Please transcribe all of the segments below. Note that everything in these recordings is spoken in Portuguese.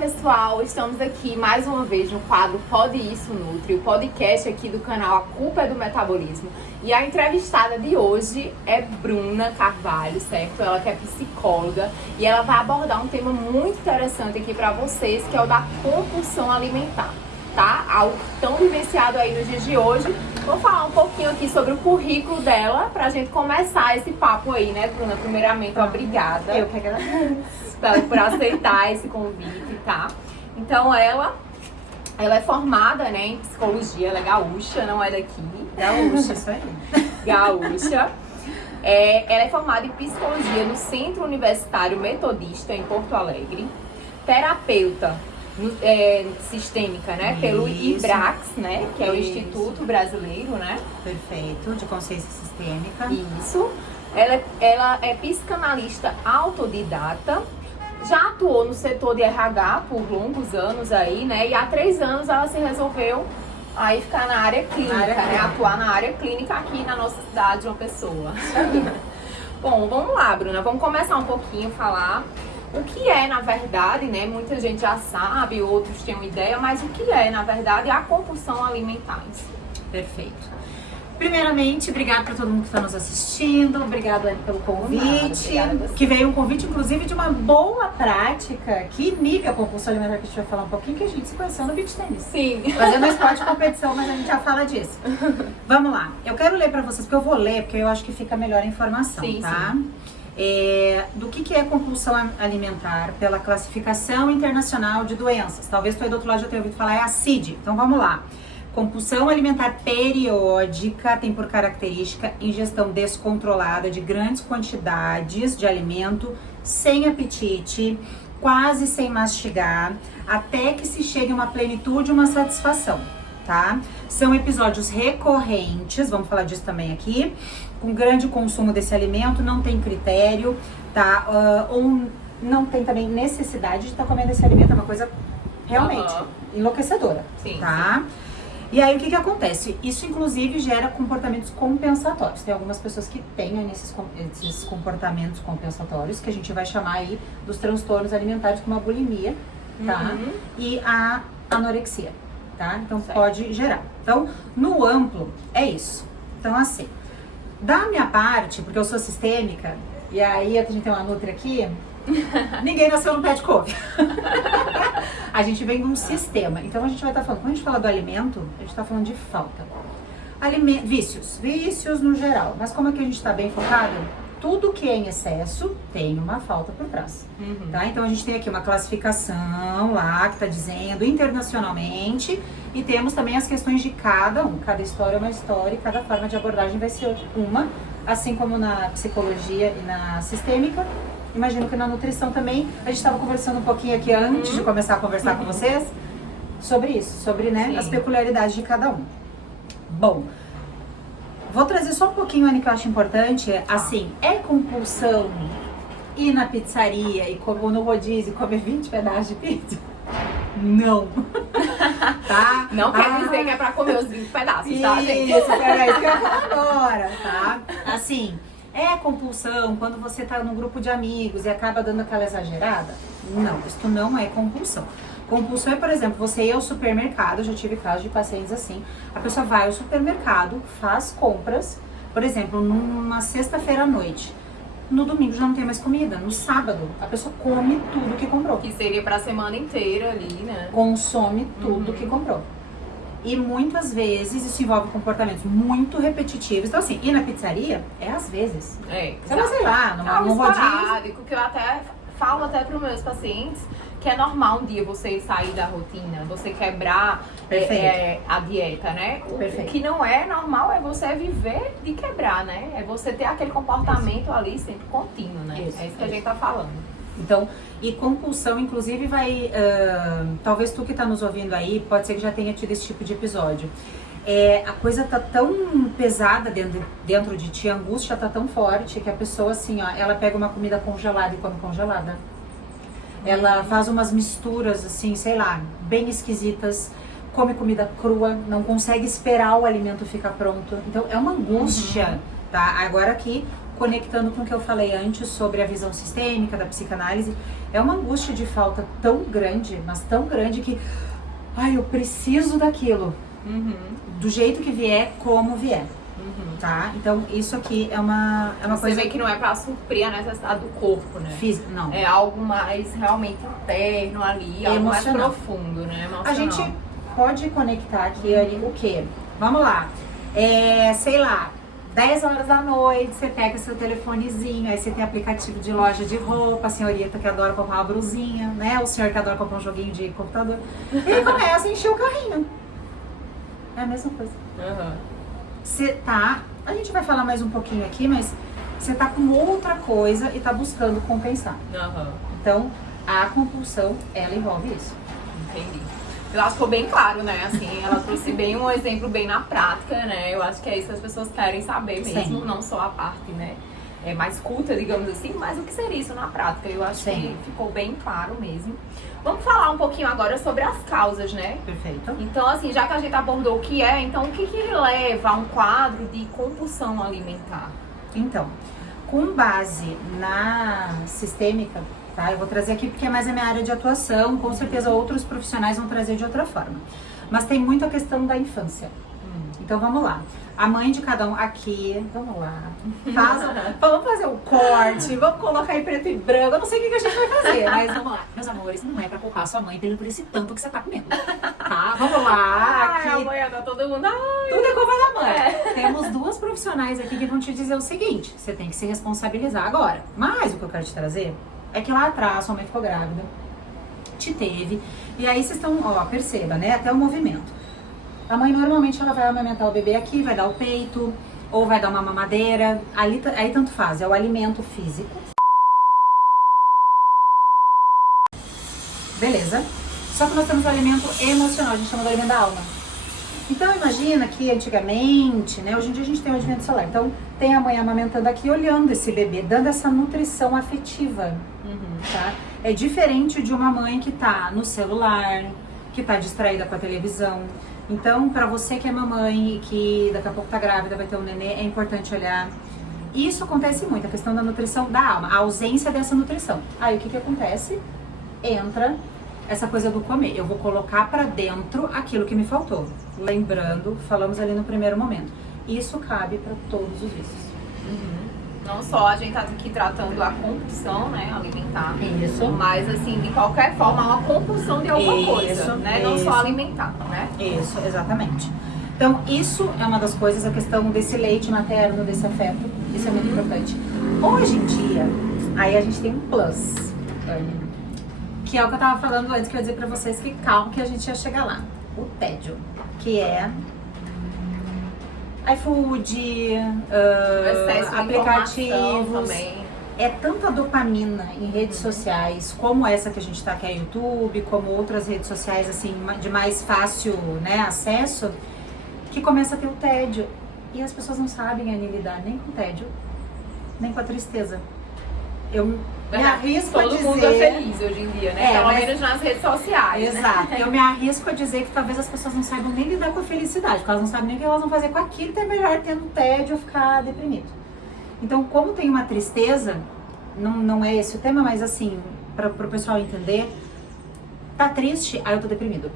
pessoal, estamos aqui mais uma vez no quadro Pode Isso Nutri, o podcast aqui do canal A Culpa é do Metabolismo. E a entrevistada de hoje é Bruna Carvalho, certo? Ela que é psicóloga e ela vai abordar um tema muito interessante aqui para vocês, que é o da compulsão alimentar, tá? Algo tão vivenciado aí nos dias de hoje. Vou falar um pouquinho aqui sobre o currículo dela pra gente começar esse papo aí, né, Bruna? Primeiramente, obrigada. Eu que agradeço. Por aceitar esse convite, tá? Então ela é formada, né, em psicologia, ela é gaúcha, não é daqui. Gaúcha, isso aí. Gaúcha. Ela é formada em psicologia no Centro Universitário Metodista, em Porto Alegre. Terapeuta sistêmica, né? Pelo IBRAX, né? Que é o Instituto Brasileiro, né? Perfeito, de consciência sistêmica. Isso. Ela é psicanalista autodidata. Já atuou no setor de RH por longos anos aí, né? E há 3 anos ela se resolveu aí ficar na área clínica, né? Atuar na área clínica aqui na nossa cidade, João Pessoa. Bom, vamos lá, Bruna. Vamos começar um pouquinho a falar o que é, na verdade, né? Muita gente já sabe, outros têm uma ideia, mas o que é, na verdade, a compulsão alimentar em si. Perfeito. Primeiramente, obrigada para todo mundo que está nos assistindo, obrigada pelo convite, que veio um convite, inclusive, de uma boa prática que inibe a compulsão alimentar, que a gente vai falar um pouquinho, que a gente se conheceu no beach tennis. Sim. Fazendo esporte de competição, mas a gente já fala disso. Vamos lá. Eu quero ler para vocês, porque eu vou ler, porque eu acho que fica melhor a informação, sim, tá? Sim. Do que é compulsão alimentar pela Classificação Internacional de Doenças. Talvez tu aí do outro lado já tenha ouvido falar, é a CID. Então vamos lá. Compulsão alimentar periódica tem por característica ingestão descontrolada de grandes quantidades de alimento sem apetite, quase sem mastigar, até que se chegue a uma plenitude e uma satisfação, tá? São episódios recorrentes, vamos falar disso também aqui, com grande consumo desse alimento, não tem critério, tá? Ou não tem também necessidade de estar comendo esse alimento, é uma coisa realmente enlouquecedora, sim, tá? Sim. E aí, o que acontece? Isso, inclusive, gera comportamentos compensatórios. Tem algumas pessoas que têm esses comportamentos compensatórios, que a gente vai chamar aí dos transtornos alimentares, como a bulimia, tá? E a anorexia, tá? Então, pode gerar. Então, no amplo, é isso. Então, assim, da minha parte, porque eu sou sistêmica, e aí a gente tem uma nutri aqui, ninguém nasceu no pé de couve. A gente vem de um sistema. Então a gente vai estar falando, quando a gente fala do alimento, a gente está falando de falta. Vícios no geral. Mas como é que a gente está bem focado? Tudo que é em excesso tem uma falta por trás. Tá? Então a gente tem aqui uma classificação lá que está dizendo internacionalmente, e temos também as questões de cada um. Cada história é uma história e cada forma de abordagem vai ser uma, assim como na psicologia e na sistêmica. Imagino que na nutrição também. A gente estava conversando um pouquinho aqui antes de começar a conversar com vocês sobre isso, sobre, né, as peculiaridades de cada um. Bom, vou trazer só um pouquinho, Anny, que eu acho importante. Assim, é compulsão ir na pizzaria ou no rodízio e comer 20 pedaços de pizza? Não. Tá? Não quer dizer que é pra comer os 20 pedaços, tá, gente? Isso, é isso que eu ia falar agora, tá? Assim, é compulsão quando você tá num grupo de amigos e acaba dando aquela exagerada? Não, isso não é compulsão. Compulsão é, por exemplo, você ir ao supermercado, eu já tive casos de pacientes assim, a pessoa vai ao supermercado, faz compras, por exemplo, numa sexta-feira à noite, no domingo já não tem mais comida, no sábado a pessoa come tudo que comprou. Que seria pra semana inteira ali, né? Consome tudo que comprou. E muitas vezes isso envolve comportamentos muito repetitivos. Então, assim, ir na pizzaria é às vezes. Você vai, sei lá, num rodízio. Que eu até falo até para os meus pacientes que é normal um dia você sair da rotina, você quebrar a dieta, né? O que não é normal é você viver de quebrar, né? É você ter aquele comportamento ali sempre contínuo, né? É isso que a gente tá falando. Então, e compulsão, inclusive, vai... talvez tu que tá nos ouvindo aí, pode ser que já tenha tido esse tipo de episódio. A coisa tá tão pesada dentro de ti, a angústia tá tão forte que a pessoa, assim, ó, ela pega uma comida congelada e come congelada. Ela faz umas misturas, assim, sei lá, bem esquisitas, come comida crua, não consegue esperar o alimento ficar pronto. Então, é uma angústia, tá? Agora aqui, conectando com o que eu falei antes sobre a visão sistêmica da psicanálise, é uma angústia de falta tão grande, mas tão grande que, ai, eu preciso daquilo, do jeito que vier, como vier, tá? Então isso aqui é uma Você coisa vê que não é pra suprir a necessidade do corpo, né? física, não. É algo mais realmente interno ali, algo mais Emocional. profundo, né? Emocional. A gente pode conectar aqui ali o quê? Vamos lá, sei lá, 10 horas da noite, você pega seu telefonezinho, aí você tem aplicativo de loja de roupa, a senhorita que adora comprar uma brusinha, né? O senhor que adora comprar um joguinho de computador. E começa a encher o carrinho. É a mesma coisa. Você tá, a gente vai falar mais um pouquinho aqui, mas você tá com outra coisa e tá buscando compensar. Então, a compulsão, ela envolve isso. Entendi. Eu acho que ficou bem claro, né? Assim, ela trouxe bem um exemplo bem na prática, né? Eu acho que é isso que as pessoas querem saber mesmo, Sim. não só a parte, né? Mais culta, digamos assim, mas o que seria isso na prática? Eu acho Sim. que ficou bem claro mesmo. Vamos falar um pouquinho agora sobre as causas, né? Perfeito. Então, assim, já que a gente abordou o que é, então o que leva a um quadro de compulsão alimentar? Então, com base na sistêmica, tá? Eu vou trazer aqui porque é mais a minha área de atuação, com certeza outros profissionais vão trazer de outra forma. Mas tem muito a questão da infância. Então vamos lá. A mãe de cada um aqui, vamos lá. Vamos fazer o corte, vamos colocar em preto e branco. Eu não sei o que a gente vai fazer, mas vamos lá. Meus amores, não é pra culpar sua mãe por esse tanto que você tá comendo. Tá? Vamos lá. Aqui. Ai, amanhã tá todo mundo. Ai, Tudo é culpa da mãe. Temos duas profissionais aqui que vão te dizer o seguinte: você tem que se responsabilizar agora. Mas o que eu quero te trazer é que lá atrás sua mãe ficou grávida, te teve, e aí vocês estão, ó, perceba, né? Até o movimento. A mãe normalmente ela vai amamentar o bebê aqui, vai dar o peito, ou vai dar uma mamadeira. Aí tanto faz, é o alimento físico. Beleza. Só que nós temos o alimento emocional, a gente chama do alimento da alma. Então imagina que antigamente, né? Hoje em dia a gente tem o advento solar. Então tem a mãe amamentando aqui, olhando esse bebê, dando essa nutrição afetiva, tá? É diferente de uma mãe que tá no celular, que tá distraída com a televisão. Então, pra você que é mamãe e que daqui a pouco tá grávida, vai ter um nenê, é importante olhar. Isso acontece muito, a questão da nutrição da alma, a ausência dessa nutrição. Aí o que acontece? Entra essa coisa do comer. Eu vou colocar pra dentro aquilo que me faltou. Lembrando, falamos ali no primeiro momento, isso cabe pra todos os vícios. Não só a gente tá aqui tratando a compulsão, né, alimentar. Isso. Mas, assim, de qualquer forma, uma compulsão de alguma coisa, né? Não só alimentar, né? Isso, exatamente. Então, isso é uma das coisas, a questão desse leite materno, desse afeto. Isso é muito importante. Hoje em dia, aí a gente tem um plus, que é o que eu tava falando antes, que eu ia dizer pra vocês que calma que a gente ia chegar lá. O tédio, que é iFood, Excesso de aplicativos. informação também. É tanta dopamina em redes sociais, como essa que a gente tá, que é YouTube, como outras redes sociais, assim, de mais fácil, né, acesso, que começa a ter o tédio. E as pessoas não sabem ali lidar nem com o tédio, nem com a tristeza. Eu me arrisco a dizer... Todo mundo é feliz hoje em dia, né? Pelo menos nas redes sociais. Exato. Né? Eu me arrisco a dizer que talvez as pessoas não saibam nem lidar com a felicidade, porque elas não sabem nem o que elas vão fazer com aquilo, então é melhor tendo tédio ou ficar deprimido. Então, como tem uma tristeza, não é esse o tema, mas assim, para o pessoal entender, tá triste, aí eu tô deprimido.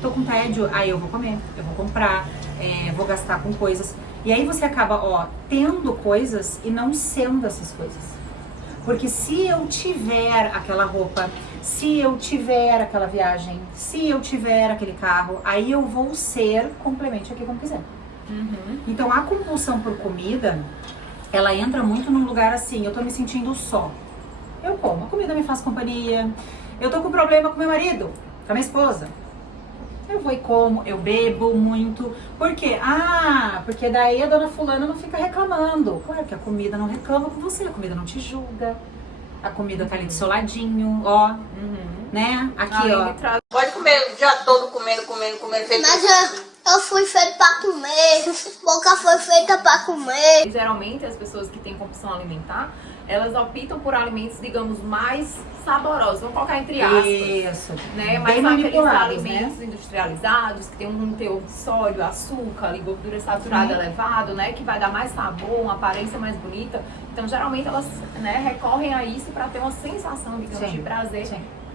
Tô com tédio, aí eu vou comer, eu vou comprar, vou gastar com coisas. E aí você acaba, ó, tendo coisas e não sendo essas coisas. Porque se eu tiver aquela roupa, se eu tiver aquela viagem, se eu tiver aquele carro, aí eu vou ser complemente aqui como quiser. Então a compulsão por comida, ela entra muito num lugar assim, eu tô me sentindo só. Eu como, a comida me faz companhia. Eu tô com problema com meu marido, com a minha esposa. Eu vou e como, eu bebo muito. Por quê? Porque daí a dona fulana não fica reclamando. Claro que a comida não reclama com você, a comida não te julga. A comida tá ali do seu ladinho, ó. Né? Aqui, ó. Pode comer o dia todo comendo. Mas Eu fui feito pra comer, boca foi feita pra comer. Geralmente as pessoas que têm compulsão alimentar, elas optam por alimentos, digamos, mais saborosos, vamos colocar entre aspas. Isso. Né? Mas Bem são aqueles manipulados, alimentos industrializados que tem um teor de sódio, açúcar e gordura saturada elevado, né? Que vai dar mais sabor, uma aparência mais bonita. Então, geralmente elas, né, recorrem a isso para ter uma sensação, digamos, de prazer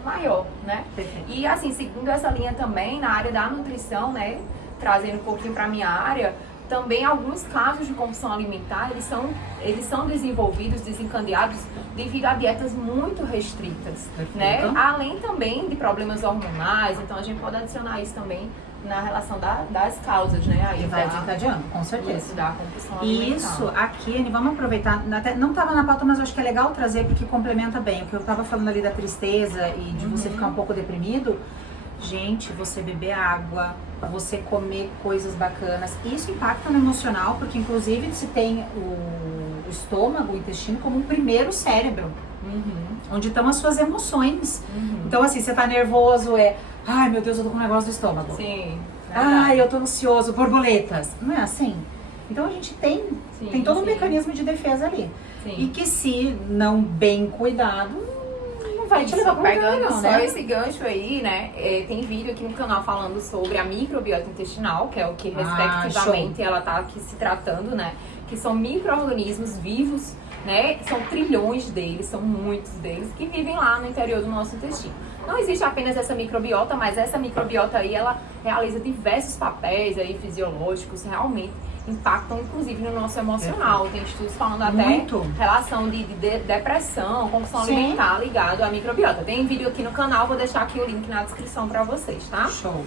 maior, né? Perfeito. E assim, seguindo essa linha também, na área da nutrição, né? Trazendo um pouquinho para minha área, também alguns casos de compulsão alimentar, eles são desenvolvidos, desencadeados devido a dietas muito restritas, né? Além também de problemas hormonais, então a gente pode adicionar isso também na relação das causas, né? Aí E vai desencadeando, com certeza. Isso, da compulsão alimentar. Isso, aqui, Anny, vamos aproveitar, até, não estava na pauta, mas eu acho que é legal trazer porque complementa bem. O que eu estava falando ali da tristeza e de você ficar um pouco deprimido. Gente, você beber água, você comer coisas bacanas, isso impacta no emocional, porque inclusive se tem o estômago, o intestino como um primeiro cérebro, onde estão as suas emoções. Então assim, você tá nervoso, ai meu Deus, eu tô com um negócio no estômago. Sim. Ai, eu tô ansioso, borboletas. Não é assim? Então a gente tem todo um mecanismo de defesa ali. E que se não bem cuidado, vai te levar pra pegando não, só né? esse gancho aí, né? Tem vídeo aqui no canal falando sobre a microbiota intestinal, que é o que respectivamente ela tá aqui se tratando, né? Que são micro-organismos vivos, né? São trilhões deles, são muitos deles, que vivem lá no interior do nosso intestino. Não existe apenas essa microbiota, mas essa microbiota aí, ela realiza diversos papéis aí fisiológicos, realmente impactam inclusive no nosso emocional. Tem estudos falando até relação de depressão, compulsão alimentar ligado à microbiota. Tem vídeo aqui no canal, vou deixar aqui o link na descrição pra vocês, tá? Show.